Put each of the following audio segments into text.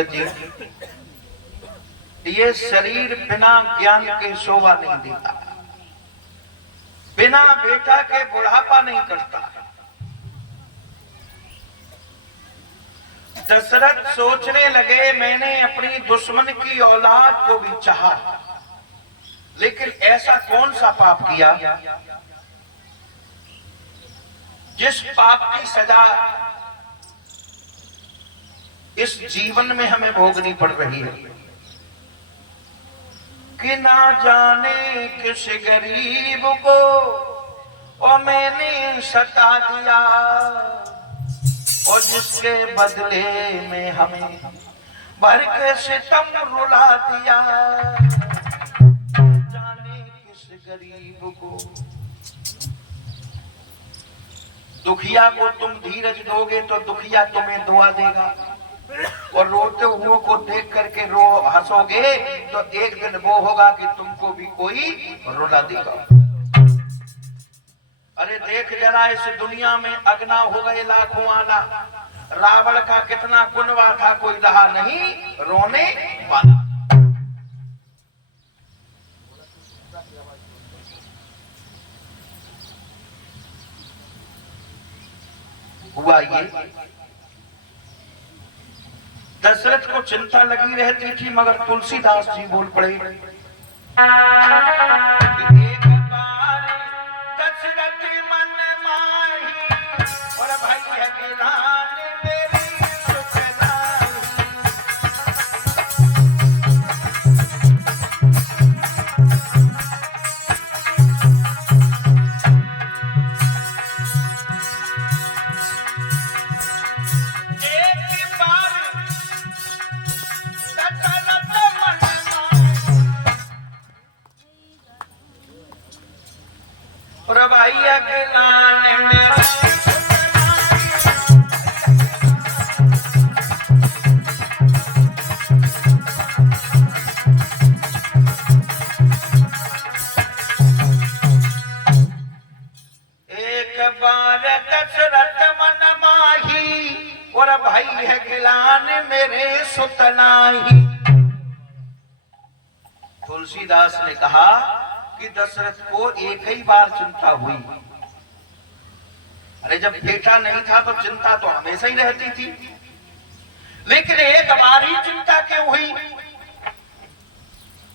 परीक्षित जी, ये शरीर बिना ज्ञान के शोभा नहीं देता, बिना बेटा के बुढ़ापा नहीं करता। दशरथ सोचने लगे मैंने अपनी दुश्मन की औलाद को भी चाहा, लेकिन ऐसा कौन सा पाप किया जिस पाप की सजा इस जीवन में हमें भोगनी पड़ रही है कि ना जाने किस गरीब को और मैंने सता दिया और जिसके बदले में हमें भर के सितम रुला दिया। जाने किस गरीब को, दुखिया को तुम धीरज दोगे तो दुखिया तुम्हें दुआ देगा, और रोते हुए को देख करके रो हंसोगे तो एक दिन वो होगा कि तुमको भी कोई रुला देगा। अरे देख जरा इस दुनिया में अगना हो गए लाखों आना, रावण का कितना कुनवा था, कोई रहा नहीं रोने वाला। हुआ ये, दशरथ को चिंता लगी रहती थी, मगर तुलसीदास जी बोल पड़े एक बार दशरथ मन माही और भाई अकेलान मेरी सुख नाही। और भाई अकेलान मेरा एक बार दशरथ मन माही और भाई है गिलान मेरे सुतनाही। तुलसीदास ने कहा कि दशरथ को एक ही बार चिंता हुई। अरे जब बेटा नहीं था तो चिंता तो हमेशा ही रहती थी, लेकिन एक बार ही चिंता क्यों हुई?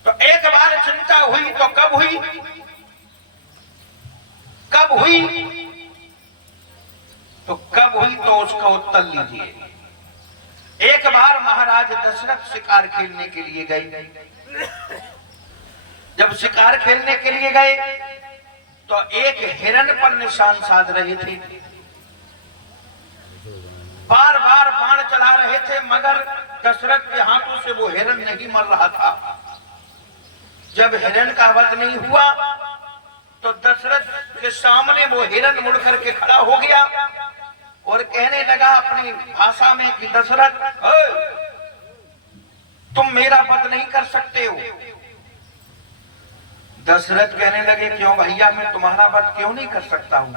तो एक बार चिंता हुई तो कब हुई? कब हुई? तो कब हुई तो उसका उत्तर लीजिए। एक बार महाराज दशरथ शिकार खेलने के लिए गए। जब शिकार खेलने के लिए गए तो एक हिरण पर निशान साध रहे थे, बार बार बाण चला रहे थे, मगर दशरथ के हाथों से वो हिरण नहीं मर रहा था। जब हिरण का वध नहीं हुआ तो दशरथ के सामने वो हिरण मुड़ करके खड़ा हो गया और कहने लगा अपनी भाषा में कि दशरथ, तुम मेरा वध नहीं कर सकते हो। दशरथ कहने लगे क्यों भैया, मैं तुम्हारा वध क्यों नहीं कर सकता हूं?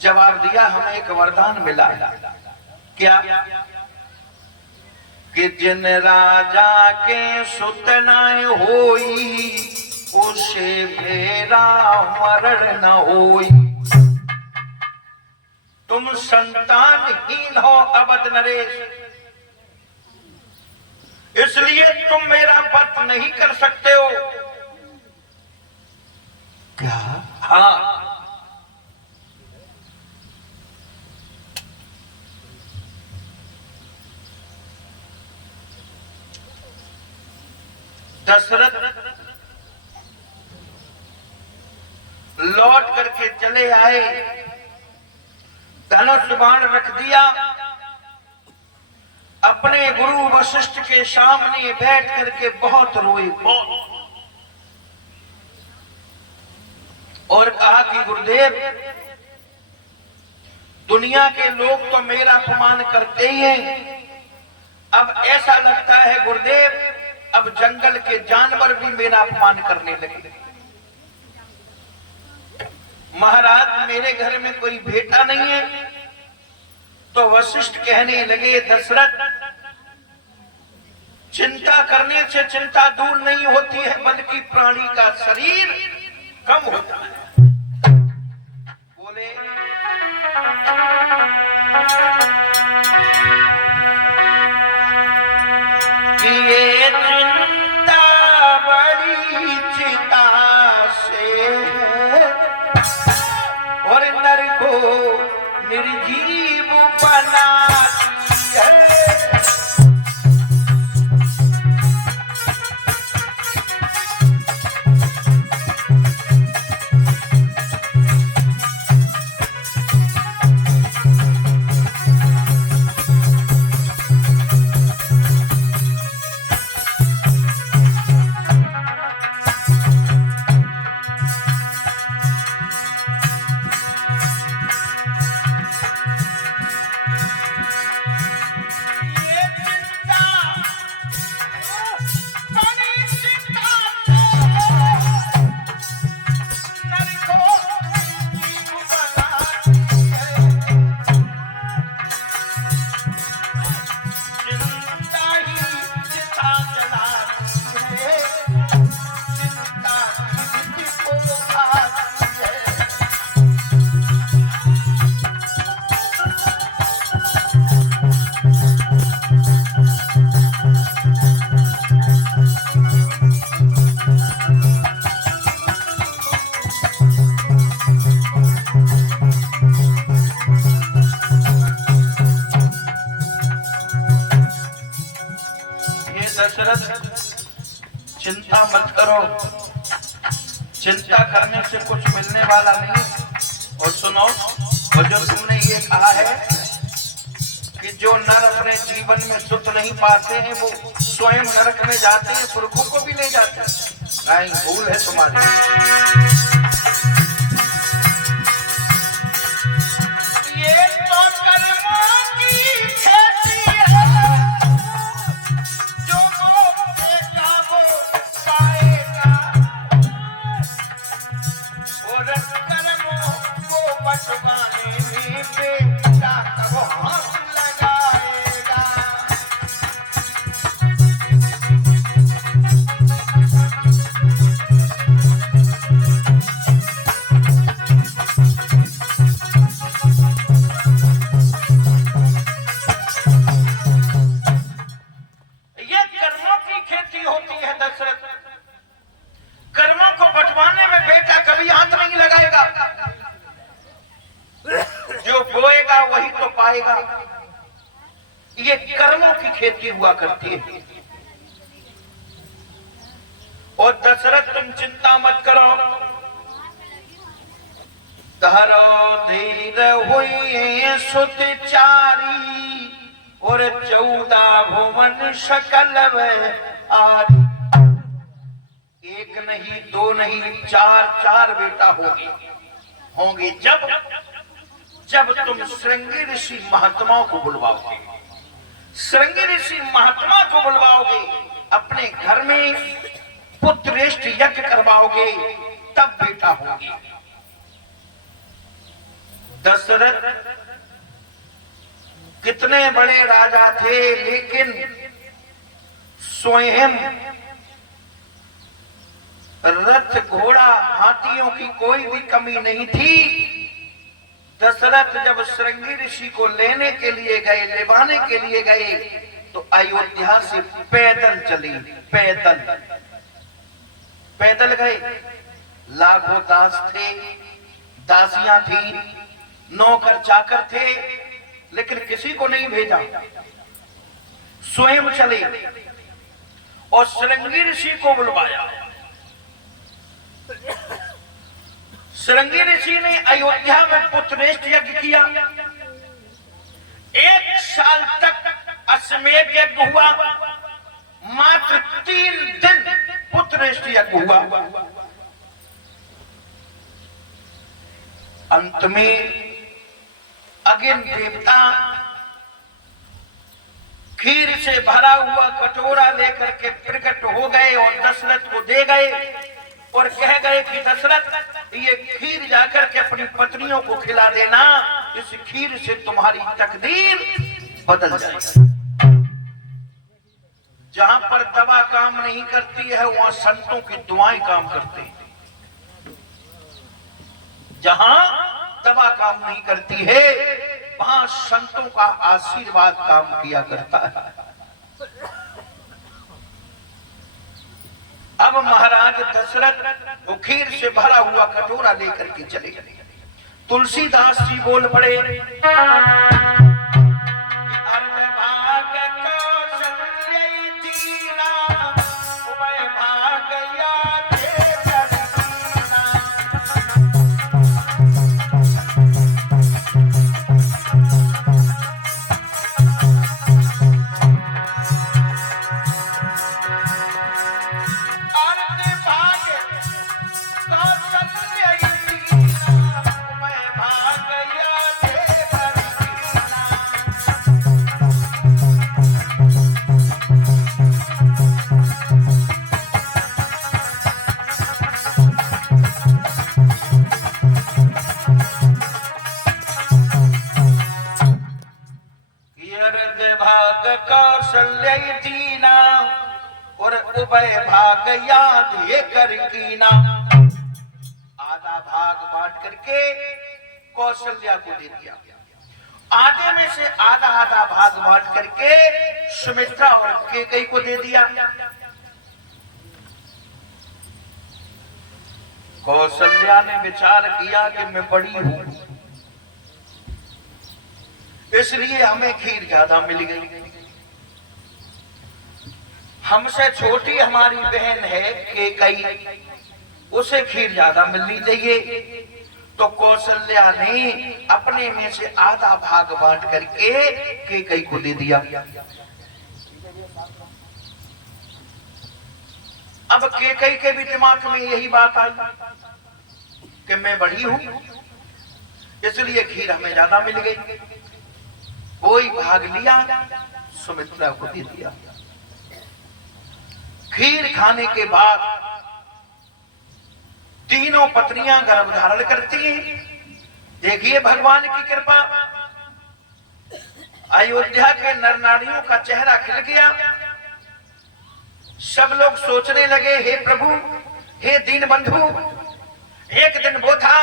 जवाब दिया हमें एक वरदान मिला। क्या? कि जिन राजा के सुत न होई उसे मेरा मरण न होई। तुम संतानहीन हो अवध नरेश, इसलिए तुम मेरा वध नहीं कर सकते हो। क्या? हाँ। दशरथ लौट करके चले आए, धनुष बाण रख दिया, अपने गुरु वशिष्ठ के सामने बैठ करके बहुत रोए और कहा कि गुरुदेव, दुनिया के लोग तो मेरा अपमान करते ही हैं, अब ऐसा लगता है गुरुदेव अब जंगल के जानवर भी मेरा अपमान करने लगे। महाराज मेरे घर में कोई बेटा नहीं है। तो वशिष्ठ कहने लगे दशरथ, चिंता करने से चिंता दूर नहीं होती है, बल्कि प्राणी का शरीर कम होता है। बोले कि ये चिंता बड़ी चिता से और नर को निर्जीव बनाती है। चिंता मत करो, चिंता करने से कुछ मिलने वाला नहीं। और सुनो, बुजुर्गों ने ये कहा है कि जो नर अपने जीवन में सुख नहीं पाते हैं वो स्वयं नरक में जाते हैं, पुरखों को भी ले जाते हैं। नहीं, भूल है तुम्हारी। ये तो कर्मों की खेती है, जो बोएगा वो पाएगा, और कर्मों को बचवाने में बेटा कब हाथ लगाएगा। वही तो पाएगा। ये कर्मों की खेती हुआ करती है। और दशरथ तुम चिंता मत करो, धरो धीर हुई सुत चारी, और 14 भुवन सकल आरी। एक नहीं, दो नहीं, 4 बेटा होंगे जब तुम श्रृंगी ऋषि महात्माओं को बुलवाओगे, श्रृंगी ऋषि महात्मा को बुलवाओगे, अपने घर में पुत्रेष्ठ यज्ञ करवाओगे, तब बेटा होंगे। दशरथ कितने बड़े राजा थे, लेकिन स्वयं रथ घोड़ा हाथियों की कोई भी कमी नहीं थी। दशरथ जब श्रृंगी ऋषि को लेने के लिए गए, लेवाने के लिए गए, तो अयोध्या से पैदल चली, पैदल गए। लाखों दास थे, दासियां थी, नौकर चाकर थे, लेकिन किसी को नहीं भेजा, स्वयं चले और श्रृंगी ऋषि को बुलवाया। श्रृंगी ऋषि ने अयोध्या में पुत्रेष्ठ यज्ञ किया। 1 साल तक अश्वमेध यज्ञ हुआ, मात्र 3 दिन पुत्रेष्ठ यज्ञ हुआ। अंत में अग्नि देवता खीर से भरा हुआ कटोरा लेकर के प्रकट हो गए और दशरथ को दे गए और कह गए कि दशरथ, ये खीर जाकर के अपनी पत्नियों को खिला देना, इस खीर से तुम्हारी तकदीर बदल जाएगी। जहां पर दवा काम नहीं करती है वहां संतों की दुआएं काम करते हैं। जहां दवा काम नहीं करती है वहां संतों का आशीर्वाद काम किया करता है। अब महाराज दशरथ वो खीर से भरा हुआ कटोरा लेकर के चले गए। तुलसीदास जी बोल पड़े, कौशल्य दीना और उभय भाग याद ये कर कीना। आधा भाग बांट करके कौशल्या को दे दिया, आधे में से आधा आधा भाग बांट करके सुमित्रा और कैकेयी को दे दिया। कौशल्या ने विचार किया कि मैं बड़ी हूं इसलिए हमें खीर ज्यादा मिल गई, हमसे छोटी हमारी बहन है कैकेयी उसे खीर ज्यादा मिलनी चाहिए। तो कौशल्या ने अपने में से आधा भाग बांट करके कैकेयी को दे दिया। अब कैकेयी के भी दिमाग में यही बात आई कि मैं बड़ी हूं इसलिए खीर हमें ज्यादा मिल गई। कोई भाग लिया, सुमित्रा को दे दिया। खीर खाने के बाद तीनों पत्नियां गर्भ धारण करती हैं। देखिए भगवान की कृपा, अयोध्या के नर नारियों का चेहरा खिल गया। सब लोग सोचने लगे, हे प्रभु, हे दीन बंधु, एक दिन वो था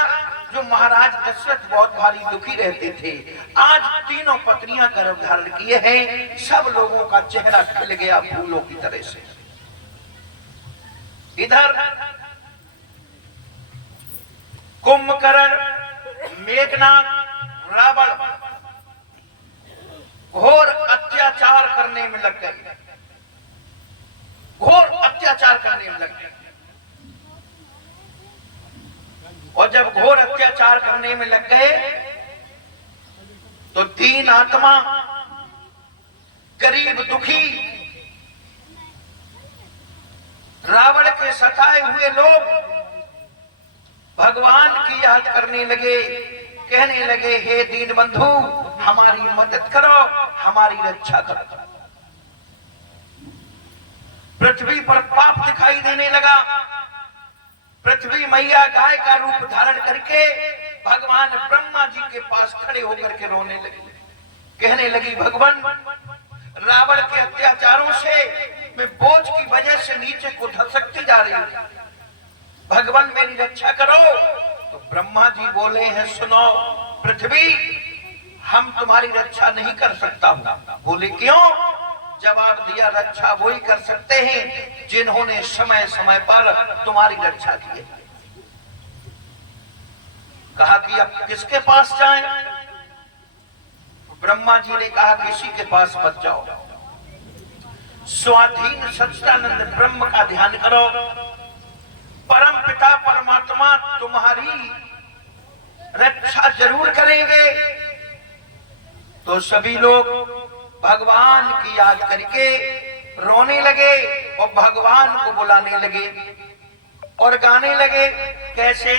जो महाराज दशरथ बहुत भारी दुखी रहते थे, आज तीनों पत्नियां गर्भ धारण किए हैं। सब लोगों का चेहरा खिल गया फूलों की तरह से। इधर कुंभकर्ण, मेघनाद, रावण घोर अत्याचार करने में लग गए, घोर अत्याचार करने में लग गए। और जब घोर अत्याचार करने में लग गए तो दीन आत्मा, गरीब दुखी, रावण के सताए हुए लोग भगवान की याद करने लगे, कहने लगे, हे दीन बंधु, हमारी मदद करो, हमारी रक्षा करो। पृथ्वी पर पाप दिखाई देने लगा। पृथ्वी मैया गाय का रूप धारण करके भगवान ब्रह्मा जी के पास खड़े होकर के रोने लगी, कहने लगी, भगवान, रावण के अत्याचारों से मैं बोझ की वजह से नीचे को धसकती जा रही हूं, भगवान मेरी रक्षा करो। तो ब्रह्मा जी बोले हैं, सुनो पृथ्वी, हम तुम्हारी रक्षा नहीं कर सकता हूं। बोले क्यों? जवाब दिया, रक्षा वही कर सकते हैं जिन्होंने समय समय पर तुम्हारी रक्षा की है। कहा कि अब किसके पास जाएं? ब्रह्मा जी ने कहा, किसी के पास मत जाओ, स्वाधीन सच्चिदानंद ब्रह्म का ध्यान करो, परम पिता परमात्मा तुम्हारी रक्षा जरूर करेंगे। तो सभी लोग भगवान की याद करके रोने लगे और भगवान को बुलाने लगे और गाने लगे। कैसे?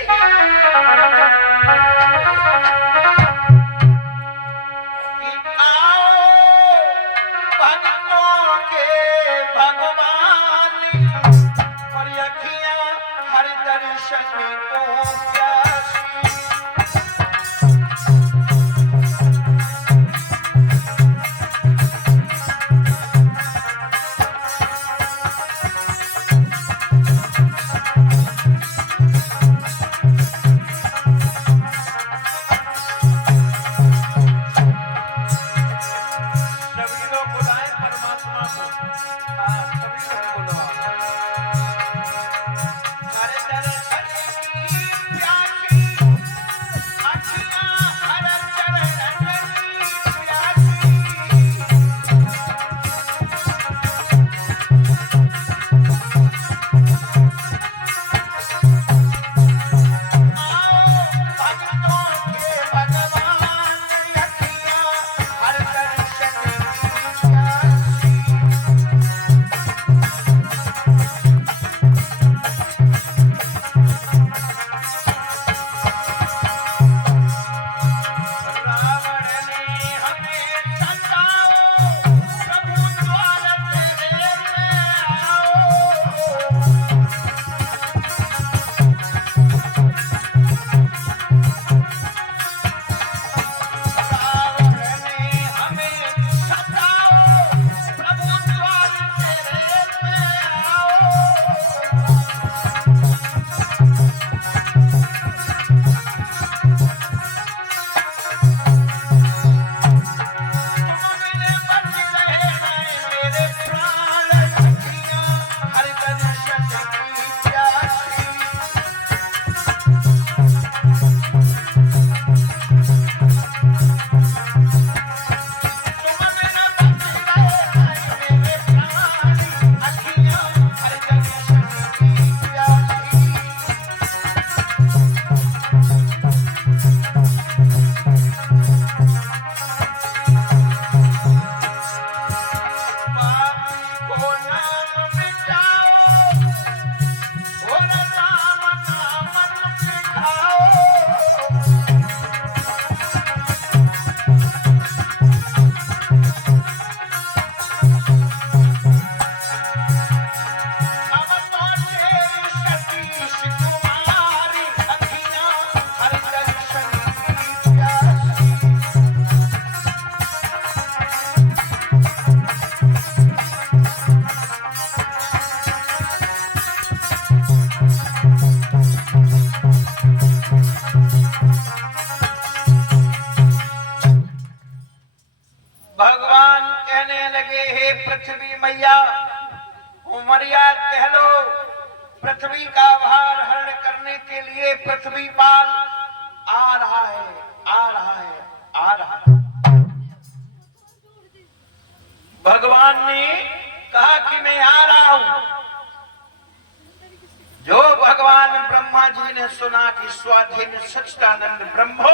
भगवान ब्रह्मा जी ने सुना कि स्वाधीन सच्चिदानंद ब्रह्मो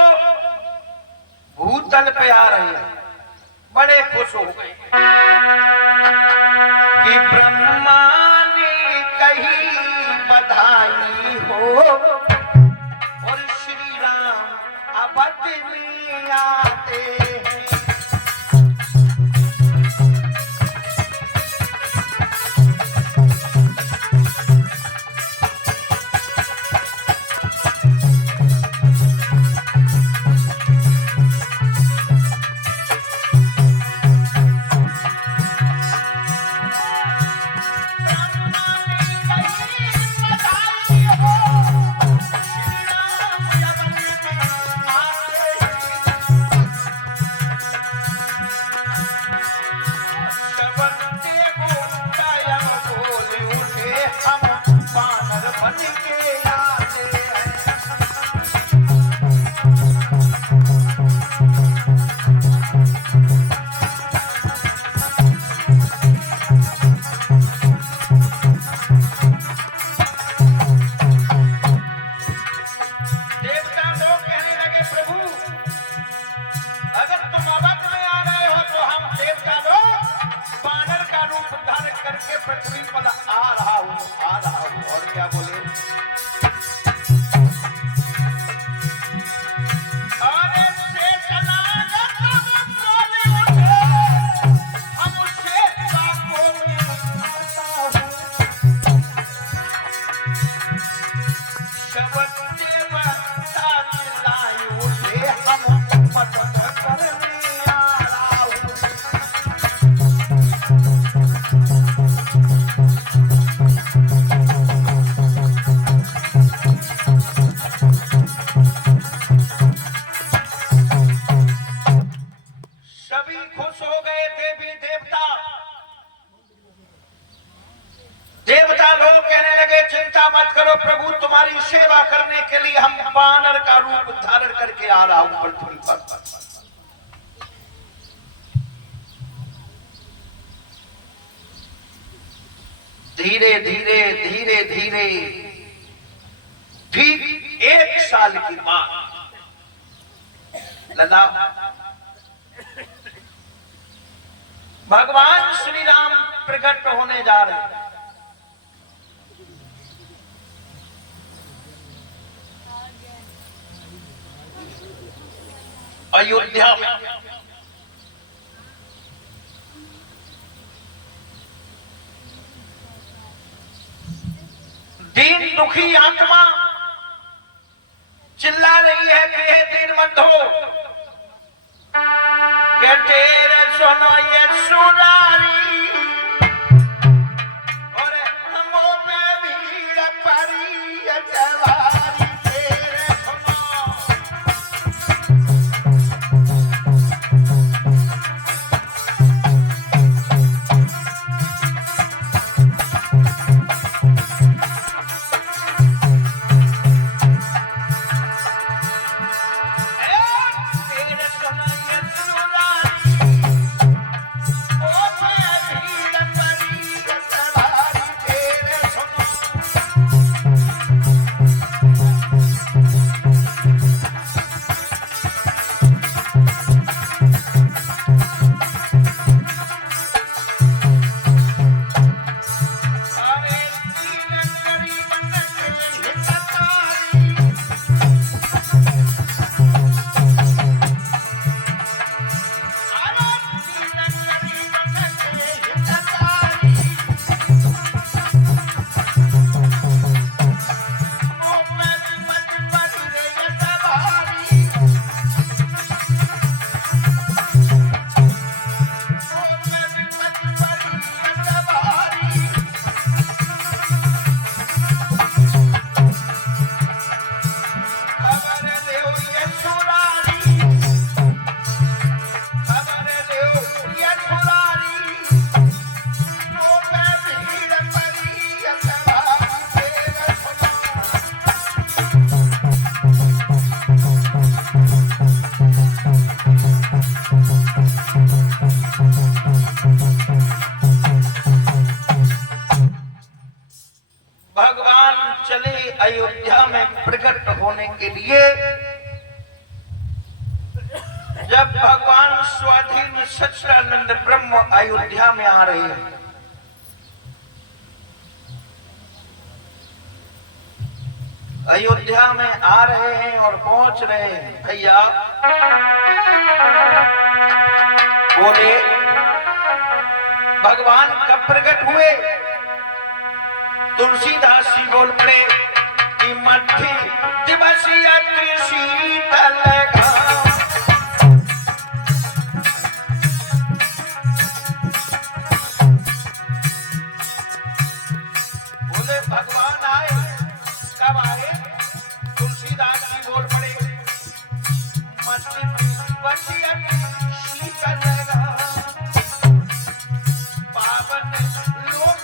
भूतल पे आ रहे हैं, बड़े खुश हो गए कि ब्रह्मा ने कही बधाई हो और श्री राम अवध में आते हैं। पृथ्वी पर आ रहा हूं और क्या बोले मत करो प्रभु, तुम्हारी सेवा करने के लिए हम वानर का रूप धारण करके आ रहा हूं पृथ्वी पर। धीरे धीरे धीरे धीरे ठीक 1 साल की बात लला भगवान श्री राम प्रकट होने जा रहे हैं। अयोध्या में दीन दुखी आत्मा चिल्ला रही है कि हे दीनबंधो, के तेरे सुनो ये सुनारी और हमों में भीड़ पड़ी जवारी। तेरे सुनो Oh, अयोध्या में प्रकट होने के लिए जब भगवान स्वाधीन सच्चिदानंद ब्रह्म अयोध्या में आ रहे हैं, अयोध्या में आ रहे हैं और पहुंच रहे हैं, भैया बोले भगवान कब प्रकट हुए? तुलसीदास जी बोल पड़े कि मध्य दिवस अति शीतल घाम। बोले भगवान आए, कब आए? तुलसीदास जी बोल पड़े मध्य दिवस अति शीतल घाम। पावन लोक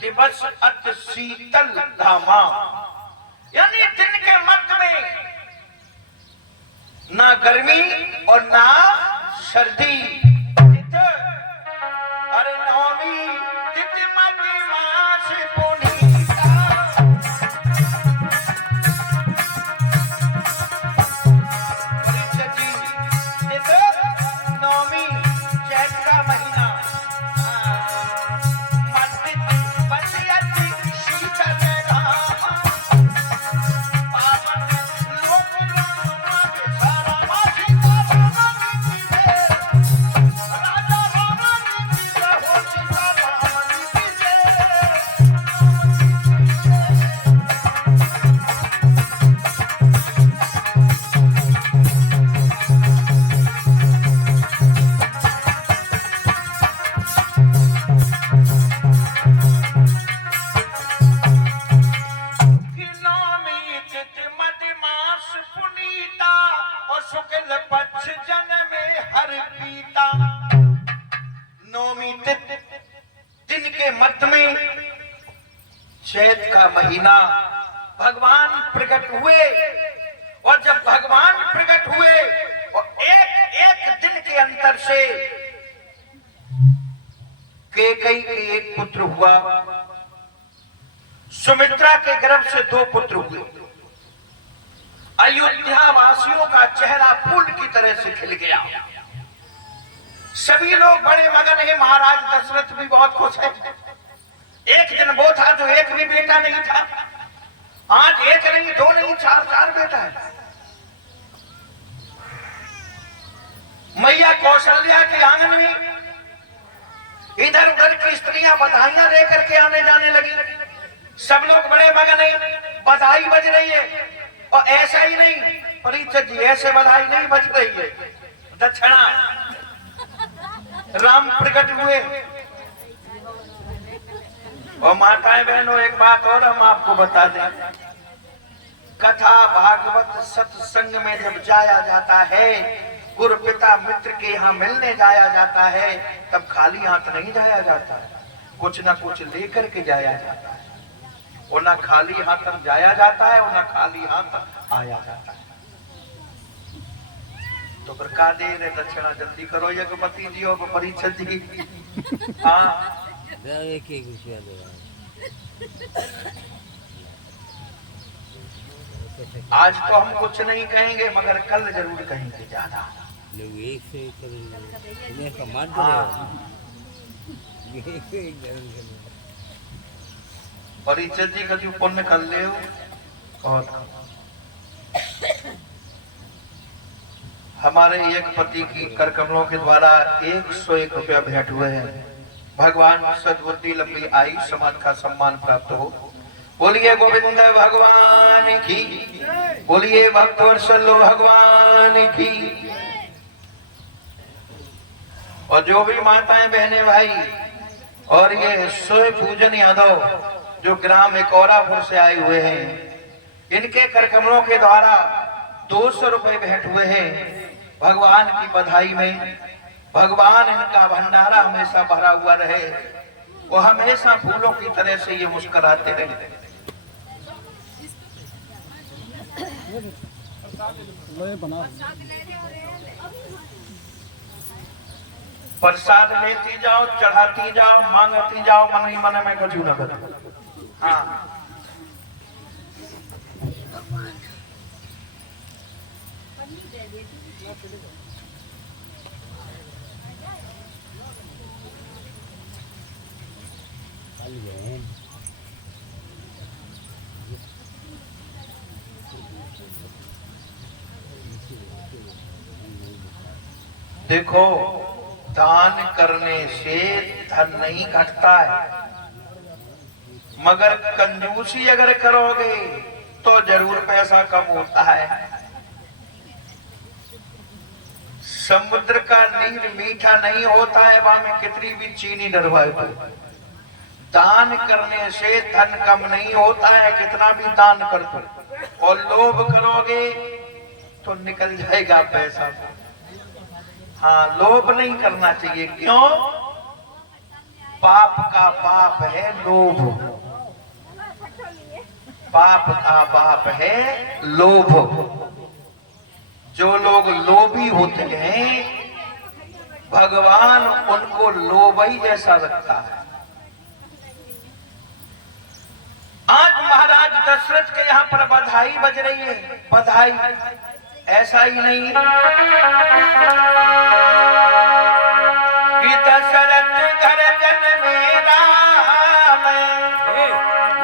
दिवस अति शीतल धामा, यानी दिन के मध्य में ना गर्मी और ना सर्दी। अरे नौमी तिथि मध्य मास पुनीता, नौमी चैत का महीना, दिन के मध्य में चैत का महीना भगवान प्रकट हुए। और जब भगवान प्रकट हुए और एक एक दिन के अंतर से कैकेयी के एक पुत्र हुआ, सुमित्रा के गर्भ से 2 पुत्र हुए। अयोध्या वासियों का चेहरा फूल की तरह से खिल गया। सभी लोग बड़े मगन हैं, महाराज दशरथ भी बहुत खुश है। एक दिन वो था जो एक भी बेटा नहीं था, आज एक नहीं, 2 नहीं, 4 बेटा है। मैया कौशल्या के आंगन में इधर उधर की स्त्रियां बधाइयां लेकर के आने जाने लगी। सब लोग बड़े मगन हैं, बधाई बज रही है। और ऐसा ही नहीं परीक्षित जी, ऐसे बधाई नहीं बज रही है, दक्षिणा राम प्रकट हुए। और माताएं बहनों, एक बात और हम आपको बता दें, कथा भागवत सत्संग में जब जाया जाता है, गुरु पिता मित्र के यहाँ मिलने जाया जाता है, तब खाली हाथ नहीं जाया जाता है, कुछ ना कुछ लेकर के जाया जाता है। और ना खाली हाथ जाया जाता है और ना खाली हाथ आया जाता है। तो फिर का दे रहे दक्षिणा, जल्दी करो यज्ञपति जी और परीक्षित जी। हाँ, एक रुपया दे। आज तो हम कुछ नहीं कहेंगे, मगर कल जरूर कहेंगे ज्यादा। लोग एक से परीक्षित जी का जो पुण्य कर ले और हमारे एक पति की कर कमलों के द्वारा 101 रुपया भेंट हुए हैं। भगवान सद्बुद्धि लंबी आयु समाज का सम्मान प्राप्त हो। बोलिए गोविंद भगवान की, बोलिए भक्तवत्सल भगवान की। और जो भी माताएं बहने भाई और ये सोए पूजन यादव जो ग्राम एकौरापुर से आए हुए हैं, इनके कर कमलों के द्वारा 200 रुपए भेंट हुए हैं भगवान की बधाई में। भगवान इनका भंडारा हमेशा भरा हुआ रहे, वो हमेशा फूलों की तरह से ये मुस्कुराते रहे। प्रसाद लेती जाओ, चढ़ाती जाओ, मांगती जाओ, मन ही मन में कछु न करो। हाँ देखो, दान करने से धन नहीं घटता है, मगर कंजूसी अगर करोगे तो जरूर पैसा कम होता है। समुद्र का नीर मीठा नहीं होता है, वहां में कितनी भी चीनी डरवाए तो। दान करने से धन कम नहीं होता है, कितना भी दान कर दो। और लोभ करोगे तो निकल जाएगा पैसा। हाँ, लोभ नहीं करना चाहिए। क्यों? पाप का बाप है लोभ, पाप का बाप है लोभ। जो लोग लोभी होते हैं भगवान उनको लोभी जैसा रखता है। आज महाराज दशरथ के यहाँ पर बधाई बज रही है, बधाई। ऐसा ही नहीं कि दशरथ घर जन्मे राम,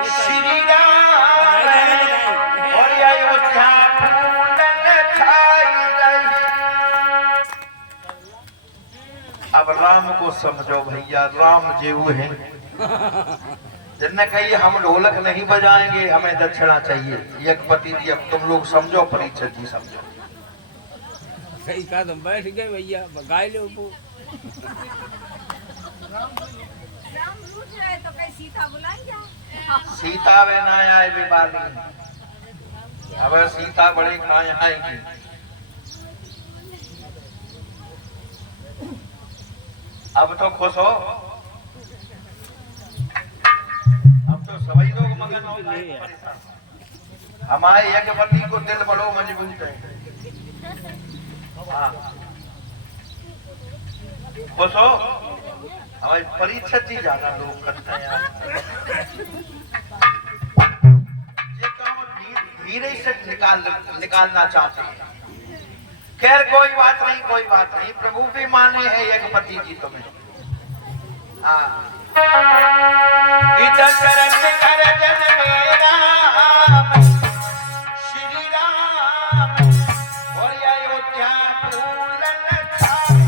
श्री राम और अयोध्या फूलन छाई रही। अब राम को समझो भैया, राम जेऊ है जिनने कही हम ढोलक नहीं बजाएंगे, हमें दक्षिणा चाहिए। यज्ञपति जी अब तुम लोग समझो, परीक्षित जी समझो। सही कहा, तुम बैठ गए भैया, गाय लो को। राम रूठ रहे तो कहीं सीता बुलाएंगे। सीता वे ना आए वे बाली, अब सीता बड़े कहाँ आएगी। अब तो खुश हो, सभी लोग मगन हो गए। हमारे यज्ञपति को दिल बड़ो मजबूत है। हाँ, खुश हो। हमारी परीक्षा जी ज्यादा लोग करते हैं यार। ये काम धीरे से निकालना चाहते हैं। खैर कोई बात नहीं, कोई बात नहीं। प्रभु भी माने हैं यज्ञपति जी तुम्हें। हाँ, दशरथ घर जन्मे राम, श्री राम और अयोध्या फूलन छाई।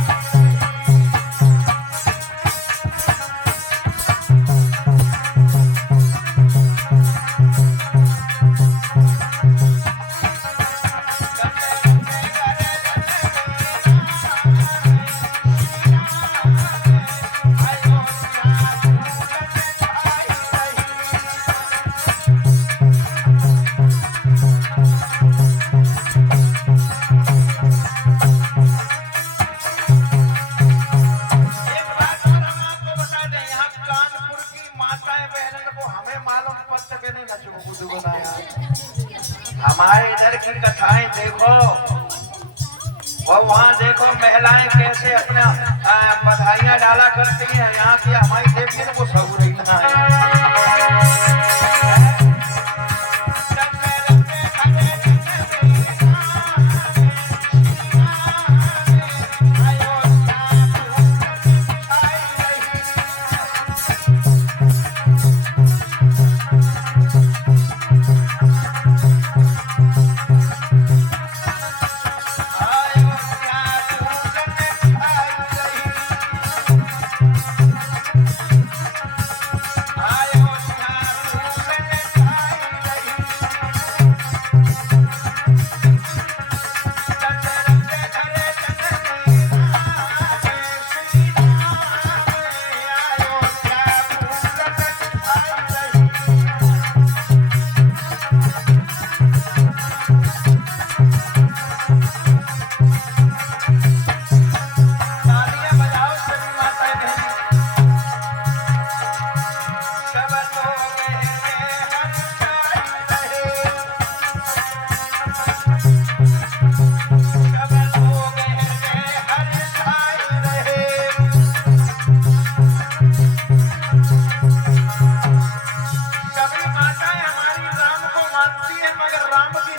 हमारे इधर की कथाएं देखो, वो वहाँ देखो महिलाएं कैसे अपना बधाइयाँ डाला करती हैं। यहाँ की हमारी देवी को सब रही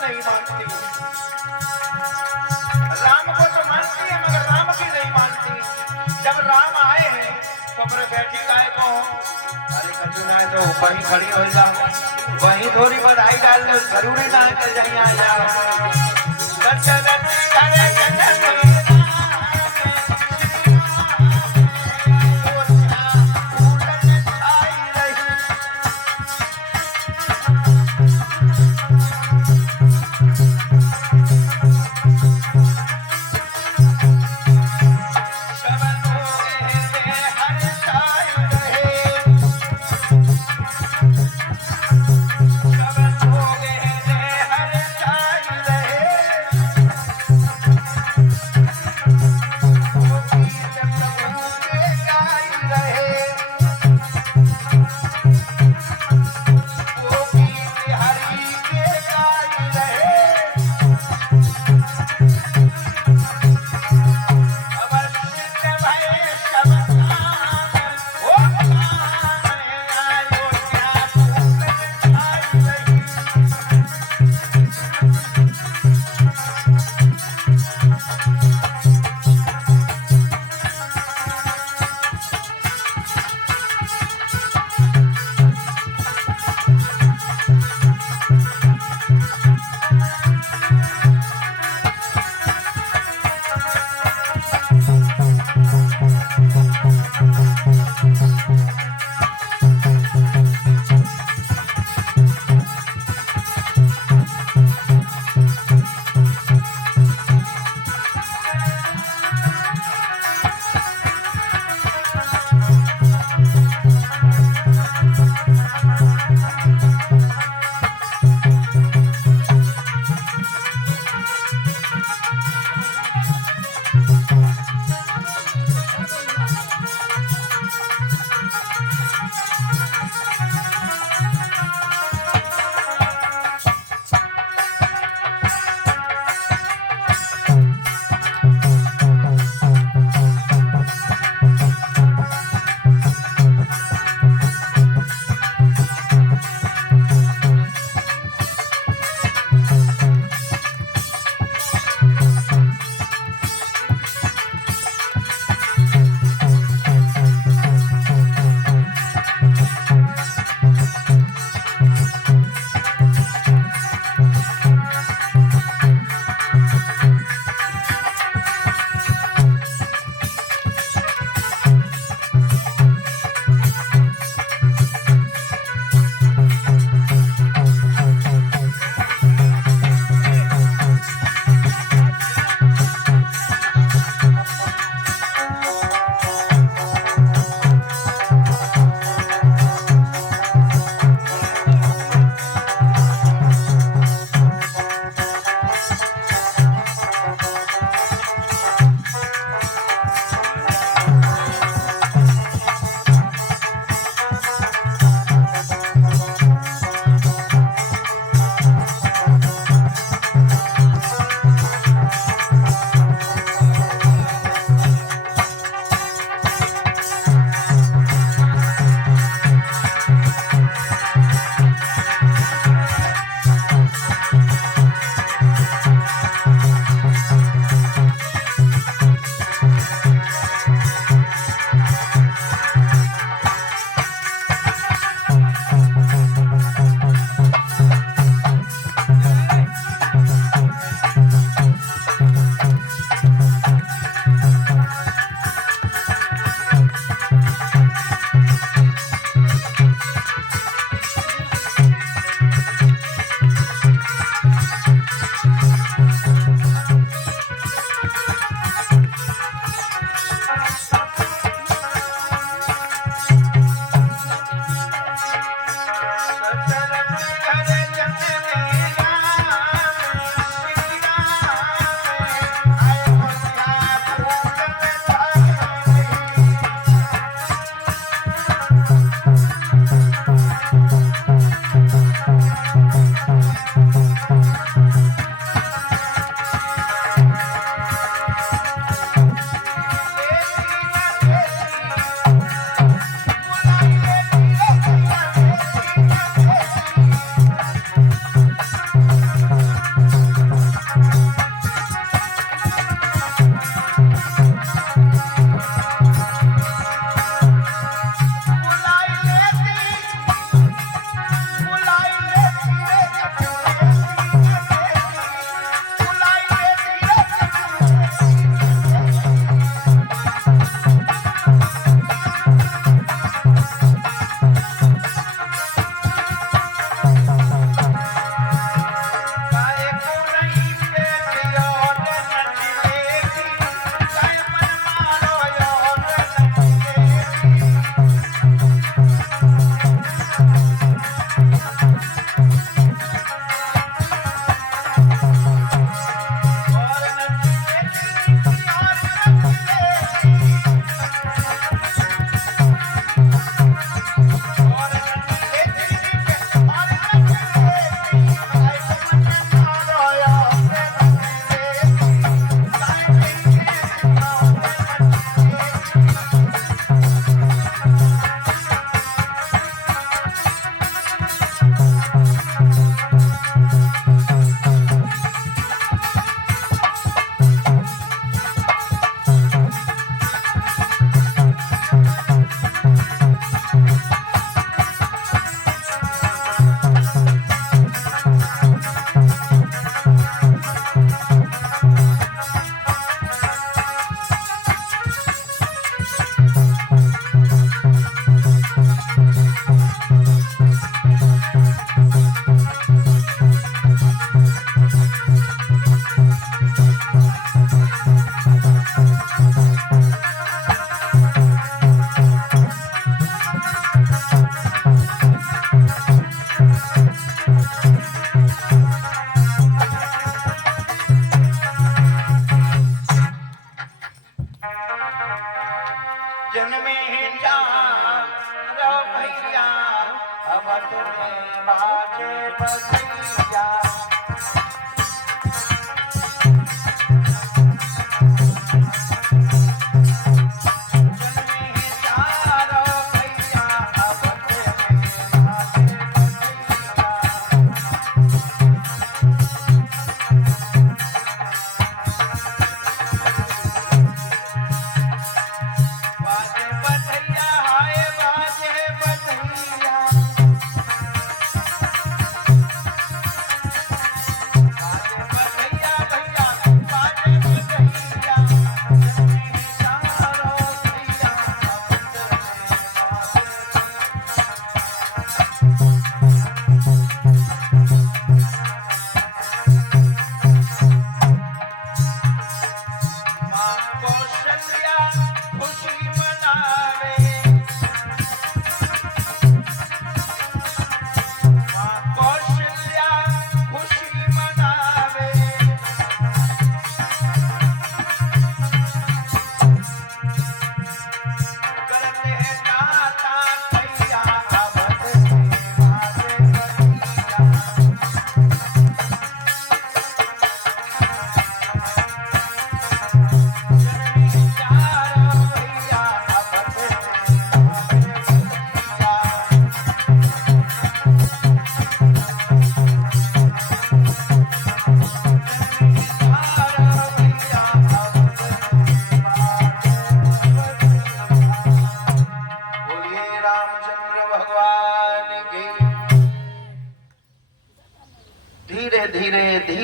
नहीं मानती। राम को तो मानती है मगर राम की नहीं मानती। जब राम आए हैं तो अपने बैठी गाय को अरे कद्दू ना तो वहीं खड़ी हो जाओ, वहीं थोड़ी बधाई डाल दो, जरूरी ना कर जाइए आ जाओ।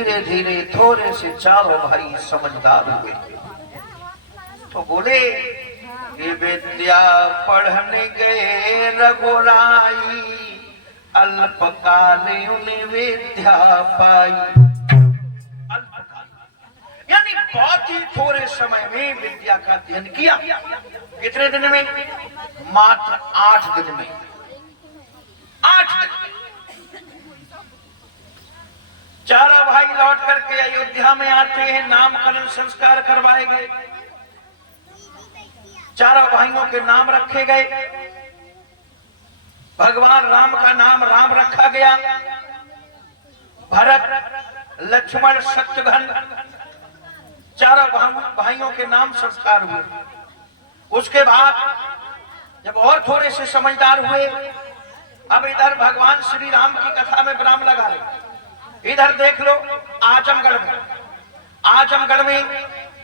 धीरे धीरे थोड़े से चारों भाई समझदार हुए तो बोले ये विद्या पढ़ने गए रघुराई, अल्पकाले उन्हें विद्या पाई। यानी बहुत ही थोड़े समय में विद्या का अध्ययन किया। कितने दिन में? मात्र 8 दिन में। 8 दिन में चारों भाई लौट करके अयोध्या में आते हैं। नामकरण संस्कार करवाए गए, चारों भाइयों के नाम रखे गए। भगवान राम का नाम राम रखा गया। भरत, लक्ष्मण, शत्रुघ्न चारों भाइयों के नाम संस्कार हुए। उसके बाद जब और थोड़े से समझदार हुए, अब इधर भगवान श्री राम की कथा में विराम लगा ले। इधर देख लो आजमगढ़ में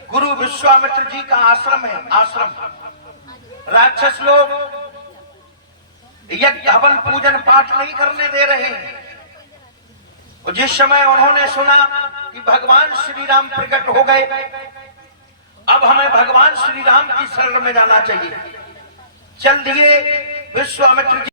गुरु विश्वामित्र जी का आश्रम है। आश्रम राक्षस लोग यज्ञ हवन पूजन पाठ नहीं करने दे रहे हैं। जिस समय उन्होंने सुना कि भगवान श्री राम प्रकट हो गए, अब हमें भगवान श्री राम की शरण में जाना चाहिए, चल दिए विश्वामित्र जी